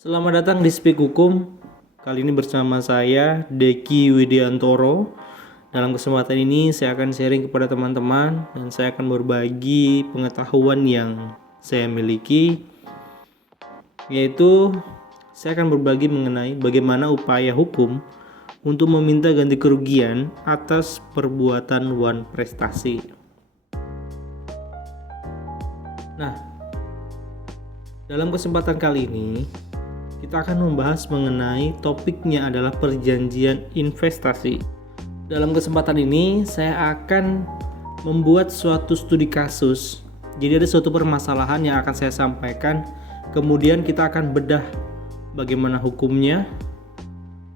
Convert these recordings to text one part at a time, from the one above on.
Selamat datang di Speak Hukum. Kali ini bersama saya Deki Widiantoro. Dalam kesempatan ini saya akan sharing kepada teman-teman dan saya akan berbagi pengetahuan yang saya miliki, yaitu saya akan berbagi mengenai bagaimana upaya hukum untuk meminta ganti kerugian atas perbuatan wan prestasi. Nah, dalam kesempatan kali ini kita akan membahas mengenai topiknya adalah perjanjian investasi. Dalam kesempatan ini saya akan membuat suatu studi kasus. Jadi ada suatu permasalahan yang akan saya sampaikan. Kemudian kita akan bedah bagaimana hukumnya,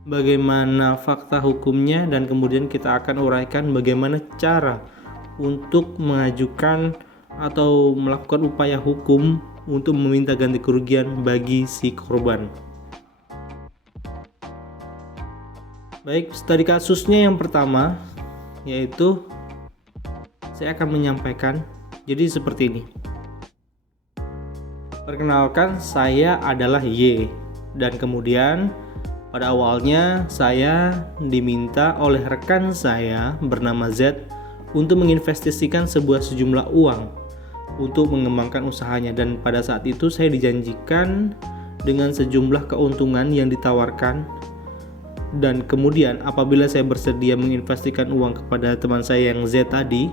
bagaimana fakta hukumnya, dan kemudian kita akan uraikan bagaimana cara untuk mengajukan atau melakukan upaya hukum untuk meminta ganti kerugian bagi si korban. Baik, studi kasusnya yang pertama yaitu saya akan menyampaikan jadi seperti ini. Perkenalkan, saya adalah Y dan kemudian pada awalnya saya diminta oleh rekan saya bernama Z untuk menginvestasikan sejumlah uang untuk mengembangkan usahanya, dan pada saat itu saya dijanjikan dengan sejumlah keuntungan yang ditawarkan, dan kemudian apabila saya bersedia menginvestasikan uang kepada teman saya yang Z tadi,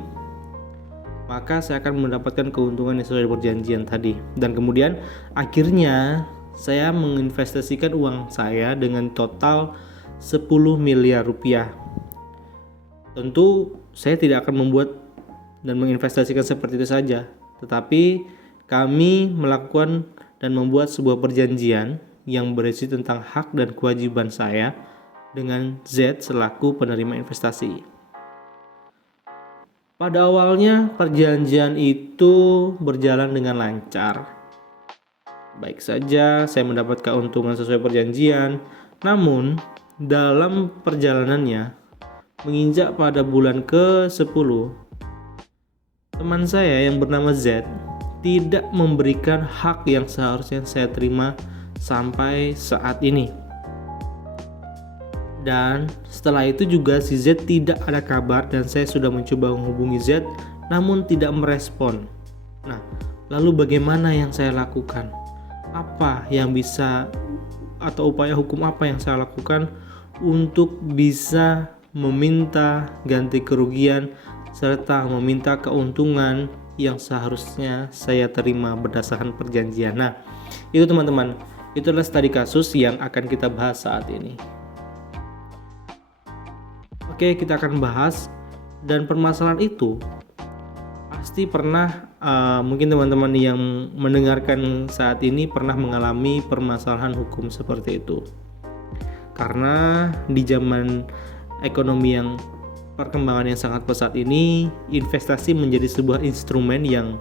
maka saya akan mendapatkan keuntungan yang sesuai perjanjian tadi. Dan kemudian akhirnya saya menginvestasikan uang saya dengan total 10 miliar rupiah. Tentu saya tidak akan membuat dan menginvestasikan seperti itu saja, tetapi kami melakukan dan membuat sebuah perjanjian yang berisi tentang hak dan kewajiban saya dengan Z selaku penerima investasi. Pada awalnya perjanjian itu berjalan dengan lancar. Baik saja, saya mendapat keuntungan sesuai perjanjian. Namun dalam perjalanannya, menginjak pada bulan ke-10, teman saya yang bernama Z tidak memberikan hak yang seharusnya saya terima sampai saat ini. Dan setelah itu juga si Z tidak ada kabar, dan saya sudah mencoba menghubungi Z namun tidak merespon. Nah, lalu bagaimana yang saya lakukan? Apa yang bisa atau upaya hukum apa yang saya lakukan untuk bisa meminta ganti kerugian serta meminta keuntungan yang seharusnya saya terima berdasarkan perjanjian? Nah, itu teman-teman, itu adalah studi kasus yang akan kita bahas saat ini. Oke, kita akan bahas, dan permasalahan itu pasti pernah mungkin teman-teman yang mendengarkan saat ini pernah mengalami permasalahan hukum seperti itu. Karena di zaman ekonomi yang perkembangan yang sangat pesat ini, investasi menjadi sebuah instrumen yang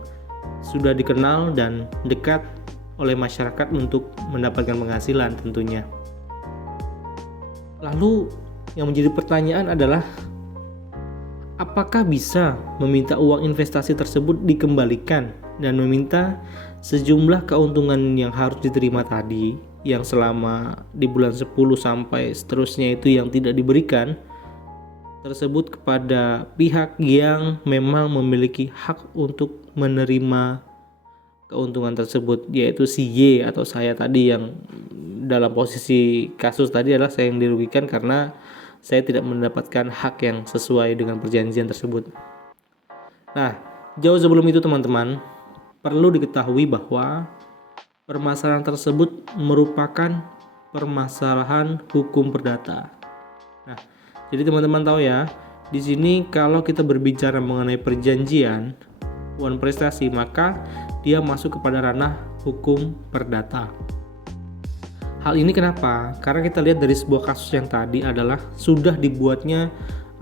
sudah dikenal dan dekat oleh masyarakat untuk mendapatkan penghasilan tentunya. Lalu yang menjadi pertanyaan adalah, apakah bisa meminta uang investasi tersebut dikembalikan dan meminta sejumlah keuntungan yang harus diterima tadi, yang selama di bulan 10 sampai seterusnya itu yang tidak diberikan tersebut kepada pihak yang memang memiliki hak untuk menerima keuntungan tersebut, yaitu si Y atau saya tadi, yang dalam posisi kasus tadi adalah saya yang dirugikan karena saya tidak mendapatkan hak yang sesuai dengan perjanjian tersebut. Nah, jauh sebelum itu teman-teman, perlu diketahui bahwa permasalahan tersebut merupakan permasalahan hukum perdata. Nah, jadi teman-teman tahu ya, di sini kalau kita berbicara mengenai perjanjian wan prestasi, maka dia masuk kepada ranah hukum perdata. Hal ini kenapa? Karena kita lihat dari sebuah kasus yang tadi adalah sudah dibuatnya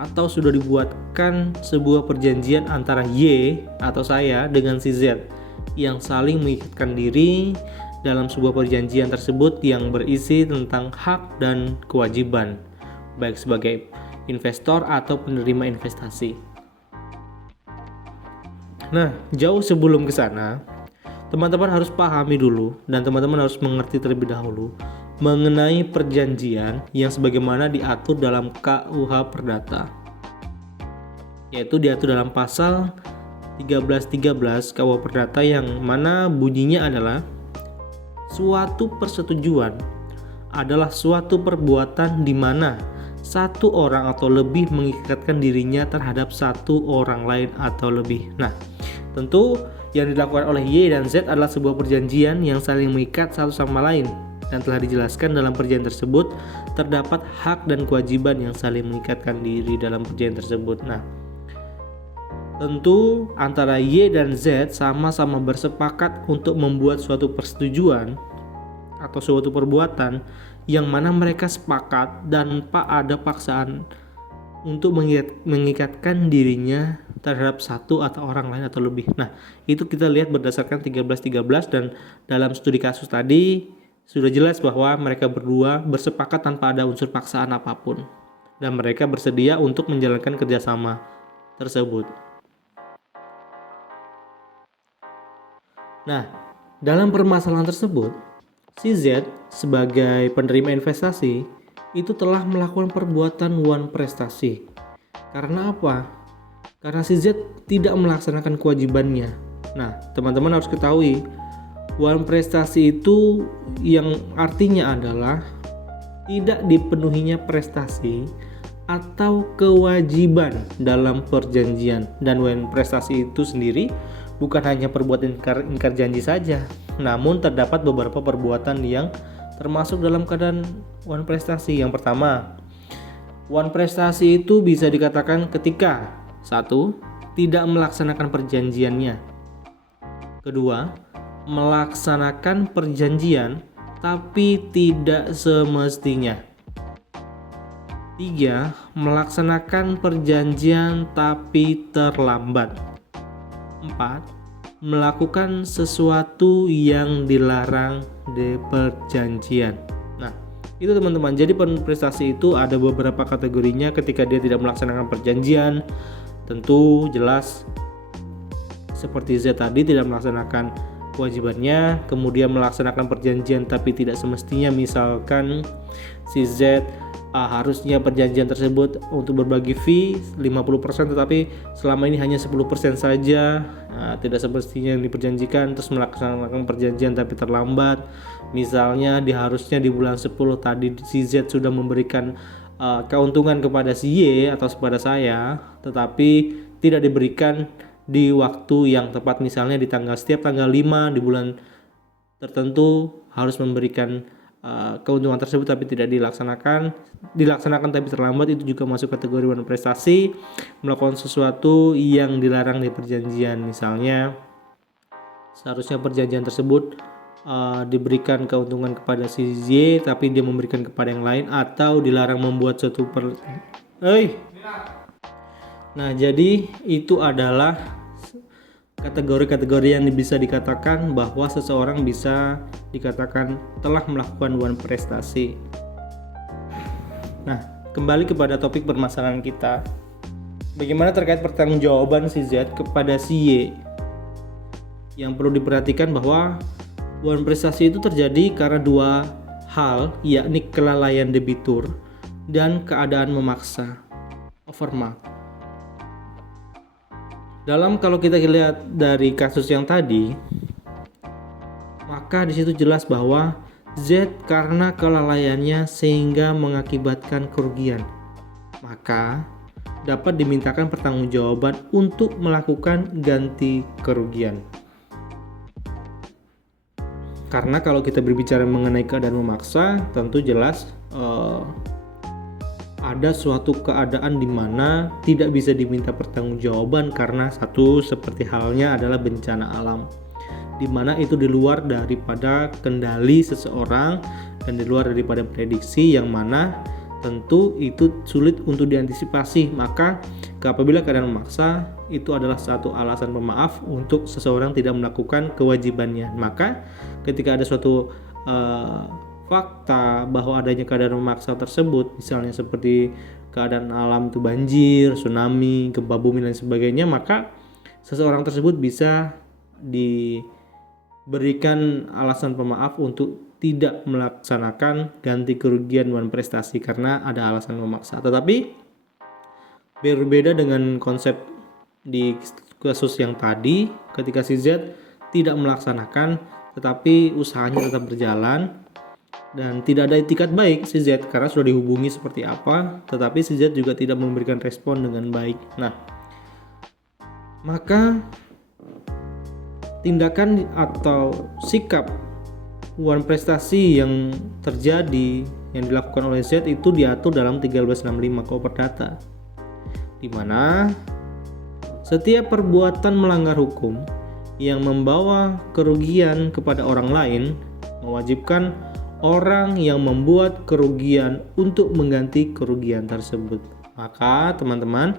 atau sudah dibuatkan sebuah perjanjian antara Y atau saya dengan si Z yang saling mengikatkan diri dalam sebuah perjanjian tersebut yang berisi tentang hak dan kewajiban, baik sebagai investor atau penerima investasi. Nah, jauh sebelum ke sana, teman-teman harus pahami dulu dan teman-teman harus mengerti terlebih dahulu mengenai perjanjian yang sebagaimana diatur dalam KUH Perdata, yaitu diatur dalam pasal 1313 KUH Perdata yang mana bunyinya adalah suatu persetujuan adalah suatu perbuatan di mana satu orang atau lebih mengikatkan dirinya terhadap satu orang lain atau lebih. Nah, tentu yang dilakukan oleh Y dan Z adalah sebuah perjanjian yang saling mengikat satu sama lain, dan telah dijelaskan dalam perjanjian tersebut terdapat hak dan kewajiban yang saling mengikatkan diri dalam perjanjian tersebut. Nah, tentu antara Y dan Z sama-sama bersepakat untuk membuat suatu persetujuan atau suatu perbuatan yang mana mereka sepakat dan ada paksaan untuk mengikatkan dirinya terhadap satu atau orang lain atau lebih. Nah, itu kita lihat berdasarkan 1313 dan dalam studi kasus tadi sudah jelas bahwa mereka berdua bersepakat tanpa ada unsur paksaan apapun dan mereka bersedia untuk menjalankan kerjasama tersebut. Nah, dalam permasalahan tersebut, si Z sebagai penerima investasi itu telah melakukan perbuatan wan prestasi. Karena apa? Karena si Z tidak melaksanakan kewajibannya. Nah, teman-teman harus ketahui, wan prestasi itu yang artinya adalah tidak dipenuhinya prestasi atau kewajiban dalam perjanjian. Dan wan prestasi itu sendiri bukan hanya perbuatan ingkar janji saja, namun terdapat beberapa perbuatan yang termasuk dalam keadaan wan prestasi. Yang pertama, wan prestasi itu bisa dikatakan ketika 1. Tidak melaksanakan perjanjiannya. Kedua, melaksanakan perjanjian tapi tidak semestinya. 3. Melaksanakan perjanjian tapi terlambat. 4. Melakukan sesuatu yang dilarang di perjanjian. Nah, itu teman-teman. Jadi prestasi itu ada beberapa kategorinya. Ketika dia tidak melaksanakan perjanjian, tentu jelas seperti Z tadi tidak melaksanakan kewajibannya, kemudian melaksanakan perjanjian tapi tidak semestinya. Misalkan si Z harusnya perjanjian tersebut untuk berbagi fee 50%, tetapi selama ini hanya 10% saja. Tidak semestinya yang diperjanjikan, terus melaksanakan perjanjian tapi terlambat. Misalnya harusnya di bulan 10 tadi si Z sudah memberikan keuntungan kepada si Y atau kepada saya, tetapi tidak diberikan di waktu yang tepat. Misalnya setiap tanggal 5 di bulan tertentu harus memberikan keuntungan tersebut tapi tidak dilaksanakan tapi terlambat. Itu juga masuk kategori wan prestasi. Melakukan sesuatu yang dilarang di perjanjian, misalnya seharusnya perjanjian tersebut diberikan keuntungan kepada si Y tapi dia memberikan kepada yang lain, atau dilarang membuat suatu Nah, jadi itu adalah kategori-kategori yang bisa dikatakan bahwa seseorang bisa dikatakan telah melakukan wan prestasi. Nah, kembali kepada topik permasalahan kita. Bagaimana terkait pertanggungjawaban si Z kepada si Y? Yang perlu diperhatikan bahwa wan prestasi itu terjadi karena dua hal, yakni kelalaian debitur dan keadaan memaksa, overmark. Kalau kita lihat dari kasus yang tadi, maka di situ jelas bahwa Z karena kelalaiannya sehingga mengakibatkan kerugian, maka dapat dimintakan pertanggungjawaban untuk melakukan ganti kerugian. Karena kalau kita berbicara mengenai keadaan memaksa, tentu jelas ada suatu keadaan di mana tidak bisa diminta pertanggungjawaban karena satu, seperti halnya adalah bencana alam, di mana itu di luar daripada kendali seseorang dan di luar daripada prediksi, yang mana tentu itu sulit untuk diantisipasi. Maka apabila keadaan memaksa, itu adalah satu alasan pemaaf untuk seseorang tidak melakukan kewajibannya. Maka ketika ada suatu fakta bahwa adanya keadaan memaksa tersebut, misalnya seperti keadaan alam itu banjir, tsunami, gempa bumi dan sebagainya, maka seseorang tersebut bisa berikan alasan pemaaf untuk tidak melaksanakan ganti kerugian dan prestasi karena ada alasan memaksa. Tetapi berbeda dengan konsep di kasus yang tadi, ketika si Z tidak melaksanakan tetapi usahanya tetap berjalan dan tidak ada itikat baik si Z karena sudah dihubungi seperti apa, tetapi si Z juga tidak memberikan respon dengan baik. Nah, maka tindakan atau sikap wan prestasi yang terjadi yang dilakukan oleh Z itu diatur dalam 1365 KUH Perdata, di mana setiap perbuatan melanggar hukum yang membawa kerugian kepada orang lain mewajibkan orang yang membuat kerugian untuk mengganti kerugian tersebut. Maka teman-teman,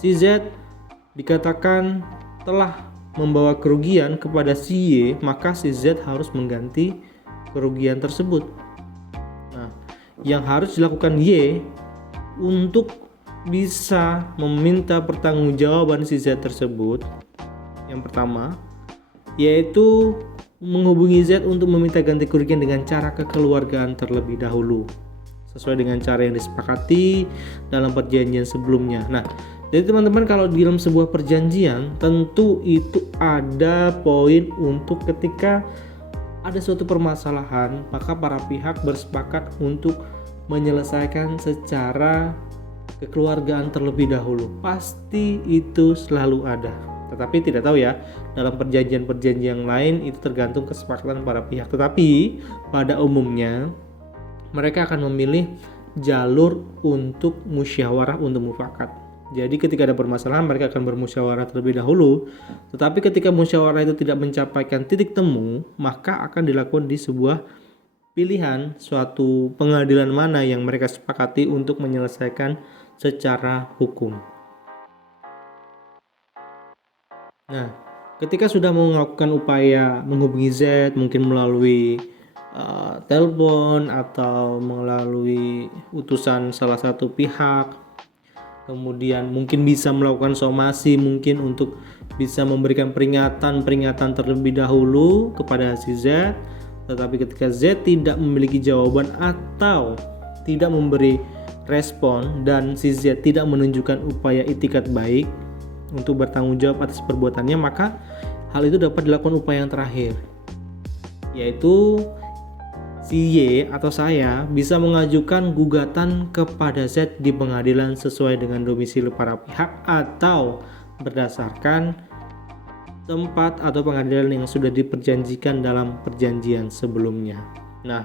si Z dikatakan telah membawa kerugian kepada si Y, maka si Z harus mengganti kerugian tersebut. Nah, yang harus dilakukan Y untuk bisa meminta pertanggungjawaban si Z tersebut, yang pertama yaitu menghubungi Z untuk meminta ganti kerugian dengan cara kekeluargaan terlebih dahulu, sesuai dengan cara yang disepakati dalam perjanjian sebelumnya. Nah, jadi teman-teman, kalau di dalam sebuah perjanjian tentu itu ada poin untuk ketika ada suatu permasalahan, maka para pihak bersepakat untuk menyelesaikan secara kekeluargaan terlebih dahulu. Pasti itu selalu ada. Tetapi tidak tahu ya, dalam perjanjian-perjanjian yang lain itu tergantung kesepakatan para pihak. Tetapi pada umumnya mereka akan memilih jalur untuk musyawarah untuk mufakat. Jadi ketika ada permasalahan mereka akan bermusyawarah terlebih dahulu. Tetapi ketika musyawarah itu tidak mencapaikan titik temu, maka akan dilakukan di sebuah pilihan suatu pengadilan mana yang mereka sepakati untuk menyelesaikan secara hukum. Nah, ketika sudah melakukan upaya menghubungi Z, mungkin melalui telepon atau melalui utusan salah satu pihak, kemudian mungkin bisa melakukan somasi, mungkin untuk bisa memberikan peringatan terlebih dahulu kepada si Z. Tetapi ketika Z tidak memiliki jawaban atau tidak memberi respon dan si Z tidak menunjukkan upaya itikat baik untuk bertanggung jawab atas perbuatannya, maka hal itu dapat dilakukan upaya yang terakhir, yaitu si Y atau saya bisa mengajukan gugatan kepada Z di pengadilan sesuai dengan domisili para pihak atau berdasarkan tempat atau pengadilan yang sudah diperjanjikan dalam perjanjian sebelumnya. Nah,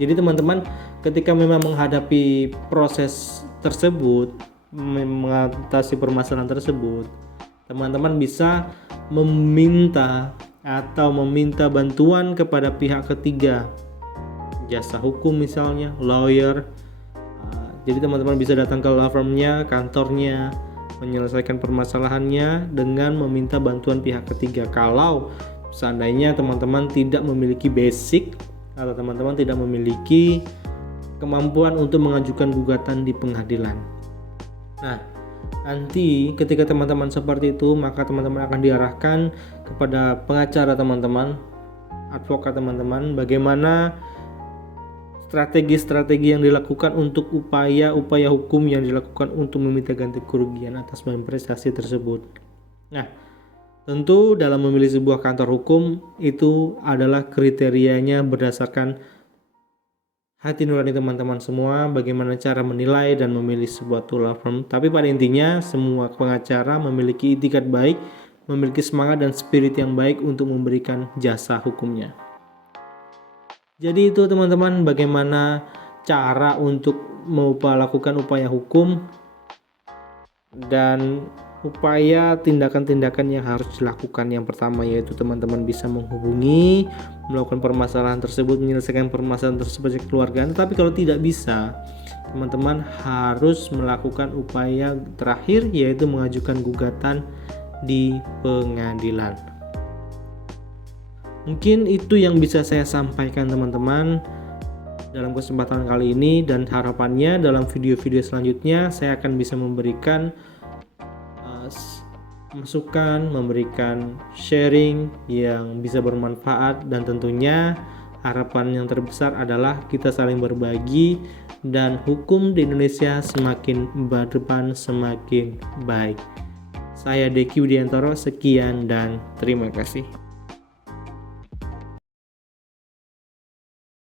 jadi teman-teman, ketika memang menghadapi proses tersebut, mengatasi permasalahan tersebut, teman-teman bisa meminta bantuan kepada pihak ketiga, jasa hukum misalnya, lawyer. Jadi teman-teman bisa datang ke law firm-nya, kantornya, menyelesaikan permasalahannya dengan meminta bantuan pihak ketiga. Kalau seandainya teman-teman tidak memiliki basic atau teman-teman tidak memiliki kemampuan untuk mengajukan gugatan di pengadilan. Nah, nanti ketika teman-teman seperti itu, maka teman-teman akan diarahkan kepada pengacara teman-teman, advokat teman-teman, bagaimana strategi-strategi yang dilakukan untuk upaya-upaya hukum yang dilakukan untuk meminta ganti kerugian atas prestasi tersebut. Nah, tentu dalam memilih sebuah kantor hukum itu adalah kriterianya berdasarkan hati nurani teman-teman semua, bagaimana cara menilai dan memilih sebuah law firm. Tapi pada intinya semua pengacara memiliki itikat baik, memiliki semangat dan spirit yang baik untuk memberikan jasa hukumnya. Jadi itu teman-teman, bagaimana cara untuk melakukan upaya hukum dan upaya tindakan-tindakan yang harus dilakukan. Yang pertama yaitu teman-teman bisa menghubungi, melakukan permasalahan tersebut, menyelesaikan permasalahan tersebut kekeluargaan. Tetapi kalau tidak bisa, teman-teman harus melakukan upaya terakhir yaitu mengajukan gugatan di pengadilan. Mungkin itu yang bisa saya sampaikan teman-teman dalam kesempatan kali ini, dan harapannya dalam video-video selanjutnya saya akan bisa memberikan masukan, memberikan sharing yang bisa bermanfaat, dan tentunya harapan yang terbesar adalah kita saling berbagi dan hukum di Indonesia semakin berdepan, semakin baik. Saya Deki Widiantoro, sekian dan terima kasih.